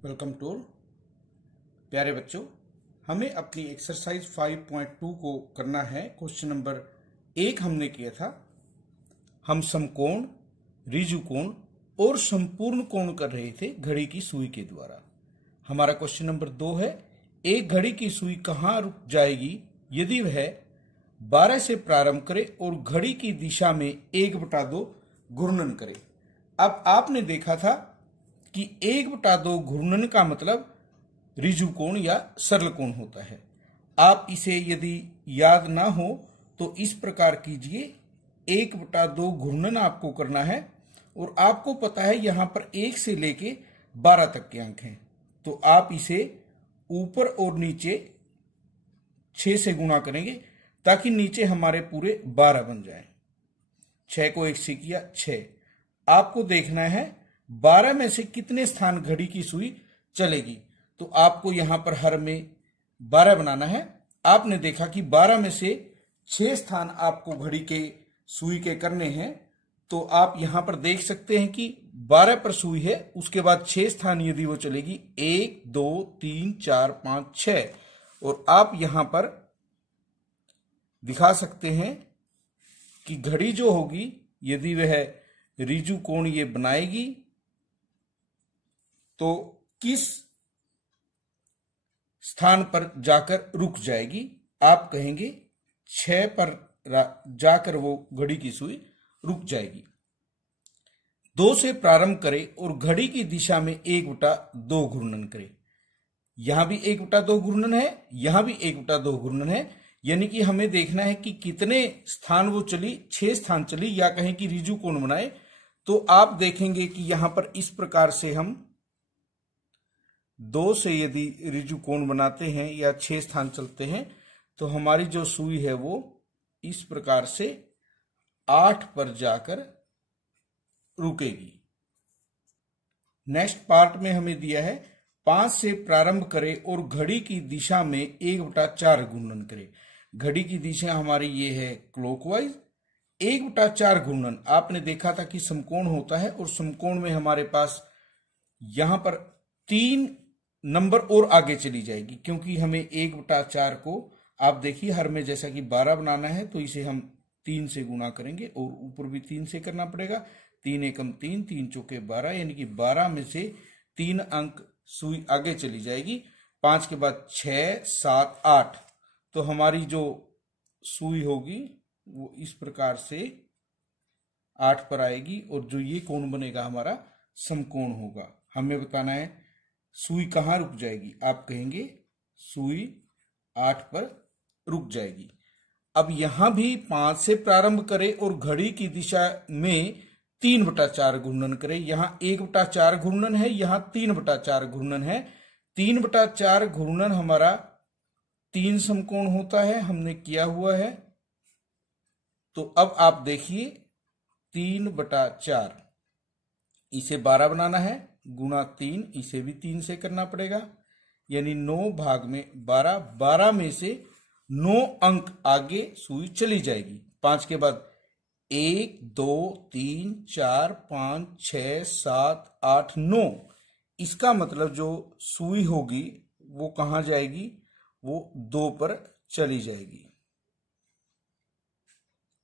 Welcome to प्यारे बच्चों, हमें अपनी एक्सरसाइज 5.2 को करना है। क्वेश्चन नंबर 1 हमने किया था। हम समकोण, ऋजु कोण और संपूर्ण कोण कर रहे थे घड़ी की सुई के द्वारा। हमारा क्वेश्चन नंबर 2 है, एक घड़ी की सुई कहाँ रुक जाएगी यदि वह 12 से प्रारंभ करे और घड़ी की दिशा में 1/2 घूर्णन करे। अब आपने देखा था कि 1/2 घूर्णन का मतलब ऋजु कोण या सरल कोण होता है। आप इसे यदि याद ना हो तो इस प्रकार कीजिए, 1/2 घूर्णन आपको करना है और आपको पता है यहां पर 1 से लेके 12 तक के अंक हैं, तो आप इसे ऊपर और नीचे 6 से गुणा करेंगे ताकि नीचे हमारे पूरे 12 बन जाए। 6 को 1 से किया 6। आपको देखना है 12 में से कितने स्थान घड़ी की सुई चलेगी, तो आपको यहां पर हर में 12 बनाना है। आपने देखा कि 12 में से 6 स्थान आपको घड़ी के सुई के करने हैं, तो आप यहां पर देख सकते हैं कि 12 पर सुई है, उसके बाद 6 स्थान यदि वो चलेगी 1 2 3 4 5 6, और आप यहां पर दिखा सकते हैं कि घड़ी जो होगी यदि वह ऋजु कोण ये बनाएगी तो किस स्थान पर जाकर रुक जाएगी। आप कहेंगे 6 पर जाकर वो घड़ी की सुई रुक जाएगी। 2 से प्रारंभ करे और घड़ी की दिशा में 1/2 घूर्णन करे। यहां भी 1/2 घूर्णन है, यहां भी 1/2 घूर्णन है, यानी कि हमें देखना है कि कितने स्थान वो चली। 6 स्थान चली, या कहें कि ऋजु कोण बनाए, तो आप देखेंगे कि यहां पर इस प्रकार से हम 2 से यदि ऋजु कोण बनाते हैं या 6 स्थान चलते हैं तो हमारी जो सुई है वो इस प्रकार से 8 पर जाकर रुकेगी। नेक्स्ट पार्ट में हमें दिया है 5 से प्रारंभ करे और घड़ी की दिशा में 1/4 घूर्णन करे। घड़ी की दिशा हमारी ये है क्लॉकवाइज। 1/4 घूर्णन आपने देखा था कि समकोण होता है, और समकोण में हमारे पास यहां पर 3 नंबर और आगे चली जाएगी, क्योंकि हमें 1/4 को आप देखिए हर में जैसा कि 12 बनाना है, तो इसे हम 3 से गुणा करेंगे और ऊपर भी 3 से करना पड़ेगा। 3 एकम 3, 3 चौके 12, यानी कि 12 में से 3 अंक सुई आगे चली जाएगी। 5 के बाद 6 7 8, तो हमारी जो सुई होगी वो इस प्रकार से 8 पर आएगी, और जो ये कोण बनेगा हमारा समकोण होगा। हमें बताना है सुई कहाँ रुक जाएगी। आप कहेंगे सुई 8 पर रुक जाएगी। अब यहां भी 5 से प्रारंभ करे और घड़ी की दिशा में 3/4 घूर्णन करे। यहां 1/4 घूर्णन है, यहां 3/4 घूर्णन है। 3/4 घूर्णन हमारा 3 समकोण होता है, हमने किया हुआ है। तो अब आप देखिए 3/4, इसे 12 बनाना है, गुणा 3, इसे भी 3 से करना पड़ेगा, यानी 9 भाग में 12। 12 में से 9 अंक आगे सुई चली जाएगी। 5 के बाद 1 2 3 4 5 6 7 8 9, इसका मतलब जो सुई होगी वो कहां जाएगी, वो 2 पर चली जाएगी।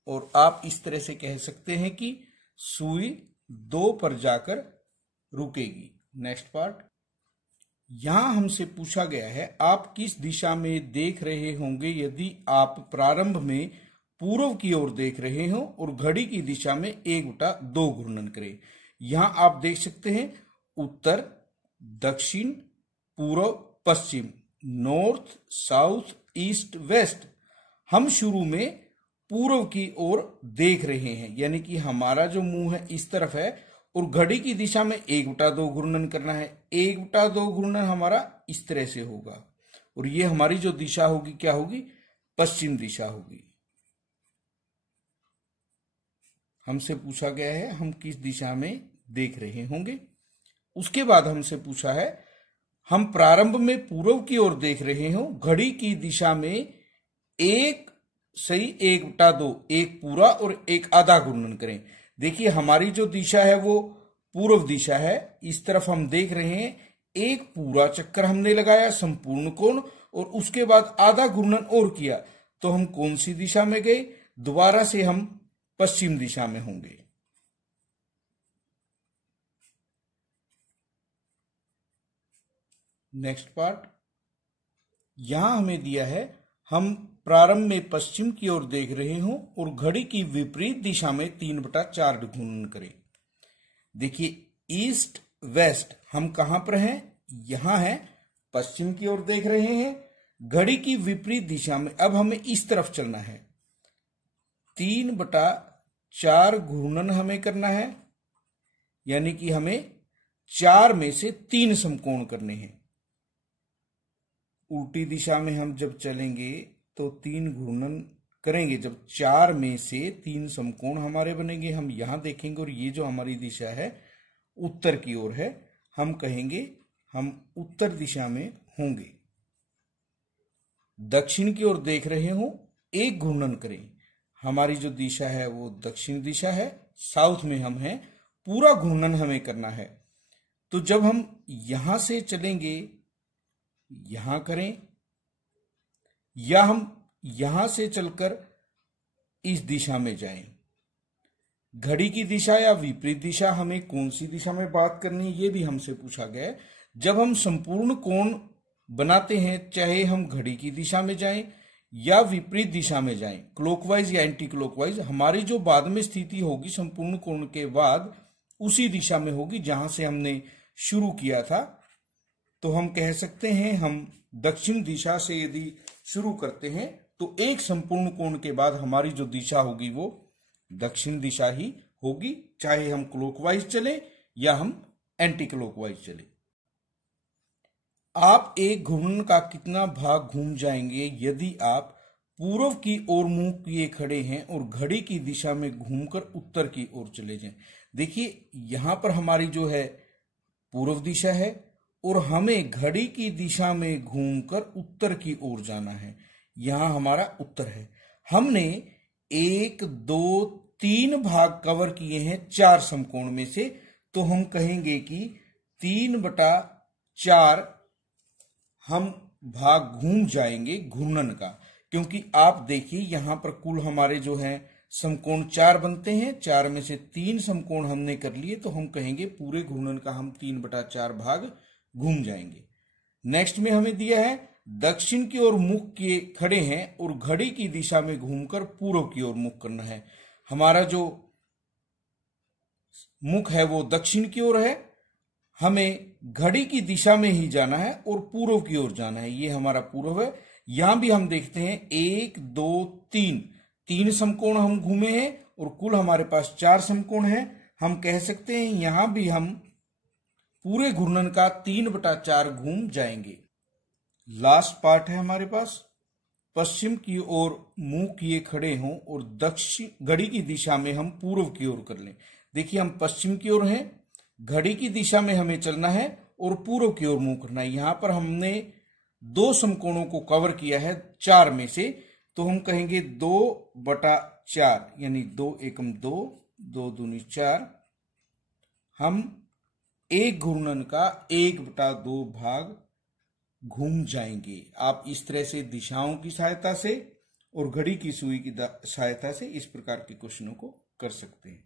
और आप इस तरह से कह सकते हैं कि सुई 2 पर जाकर रुकेगी। नेक्स्ट पार्ट, यहां हमसे पूछा गया है आप किस दिशा में देख रहे होंगे यदि आप प्रारंभ में पूर्व की ओर देख रहे हो और घड़ी की दिशा में 1/2 घूर्णन करें। यहां आप देख सकते हैं उत्तर, दक्षिण, पूर्व, पश्चिम, नॉर्थ, साउथ, ईस्ट, वेस्ट। हम शुरू में पूर्व की ओर देख रहे हैं, यानी कि हमारा जो मुंह है इस तरफ है, और घड़ी की दिशा में 1/2 घूर्णन करना है। 1/2 घूर्णन हमारा इस तरह से होगा, और ये हमारी जो दिशा होगी क्या होगी, पश्चिम दिशा होगी। हमसे पूछा गया है हम किस दिशा में देख रहे होंगे। उसके बाद हमसे पूछा है हम प्रारंभ में पूर्व की ओर देख रहे हो, घड़ी की दिशा में 1/2, एक पूरा और एक आधा घूर्णन करें। देखिए हमारी जो दिशा है वो पूर्व दिशा है, इस तरफ हम देख रहे हैं एक पूरा चक्कर हमने लगाया संपूर्ण कोण, और उसके बाद आधा घूर्णन और किया, तो हम कौन सी दिशा में गए? दोबारा से हम पश्चिम दिशा में होंगे। नेक्स्ट पार्ट, यहां हमें दिया है हम प्रारंभ में पश्चिम की ओर देख रहे हों और घड़ी की विपरीत दिशा में 3/4 घूर्णन करें। देखिए ईस्ट वेस्ट हम कहां पर हैं? यहां है, पश्चिम की ओर देख रहे हैं, घड़ी की विपरीत दिशा में। अब हमें इस तरफ चलना है, 3/4 घूर्णन हमें करना है, यानी कि हमें 4 में से 3 समकोण करने हैं। उल्टी दिशा में हम जब चलेंगे तो 3 घूर्णन करेंगे, जब 4 में से 3 समकोण हमारे बनेंगे। हम यहां देखेंगे और ये जो हमारी दिशा है उत्तर की ओर है, हम कहेंगे हम उत्तर दिशा में होंगे। दक्षिण की ओर देख रहे हो, 1 घूर्णन करें, हमारी जो दिशा है वो दक्षिण दिशा है, साउथ में हम हैं, पूरा घूर्णन हमें करना है। तो जब हम यहां से चलेंगे, यहां करें, या हम यहां से चलकर इस दिशा में जाएं। घड़ी की दिशा या विपरीत दिशा, हमें कौन सी दिशा में बात करनी है ये भी हमसे पूछा गया है। जब हम संपूर्ण कोण बनाते हैं, चाहे हम घड़ी की दिशा में जाएं या विपरीत दिशा में जाएं, क्लॉकवाइज या एंटी क्लॉकवाइज, हमारी जो बाद में स्थिति होगी संपूर्ण कोण के बाद उसी दिशा में होगी जहां से हमने शुरू किया था। तो हम कह सकते हैं हम दक्षिण दिशा से यदि शुरू करते हैं तो एक संपूर्ण कोण के बाद हमारी जो दिशा होगी वो दक्षिण दिशा ही होगी, चाहे हम क्लॉकवाइज चले या हम एंटी क्लॉकवाइज चले। आप एक घूर्णन का कितना भाग घूम जाएंगे यदि आप पूर्व की ओर मुंह किए खड़े हैं और घड़ी की दिशा में घूमकर उत्तर की ओर चले जाएं। देखिए यहां पर हमारी जो है पूर्व दिशा है और हमें घड़ी की दिशा में घूमकर उत्तर की ओर जाना है। यहां हमारा उत्तर है। हमने 1, 2, 3 भाग कवर किए हैं 4 समकोण में से, तो हम कहेंगे कि 3/4 हम भाग घूम जाएंगे घूर्णन का, क्योंकि आप देखिए यहां पर कुल हमारे जो है समकोण 4 बनते हैं, 4 में से 3 समकोण हमने कर लिए, तो हम कहेंगे पूरे घूर्णन का हम 3/4 भाग घूम जाएंगे। नेक्स्ट में हमें दिया है दक्षिण की ओर मुख किए खड़े हैं और घड़ी की दिशा में घूमकर पूर्व की ओर मुख करना है। हमारा जो मुख है वो दक्षिण की ओर है, हमें घड़ी की दिशा में ही जाना है और पूर्व की ओर जाना है। ये हमारा पूर्व है। यहां भी हम देखते हैं 1, 2, 3 समकोण हम घूमे हैं और कुल हमारे पास 4 समकोण हैं। हम कह सकते हैं यहां भी हम पूरे घूर्णन का 3/4 घूम जाएंगे। लास्ट पार्ट है हमारे पास, पश्चिम की ओर मुंह किए खड़े हों और दक्षिण घड़ी की दिशा में हम पूर्व की ओर कर लें। देखिए हम पश्चिम की ओर हैं, घड़ी की दिशा में हमें चलना है और पूर्व की ओर मुंह करना है। यहां पर हमने 2 समकोणों को कवर किया है 4 में से, तो हम कहेंगे 2/4 यानी 2 एकम 2, 2 दूनी 4। हम एक घूर्णन का 1/2 भाग घूम जाएंगे। आप इस तरह से दिशाओं की सहायता से और घड़ी की सुई की सहायता से इस प्रकार के क्वेश्चनों को कर सकते हैं।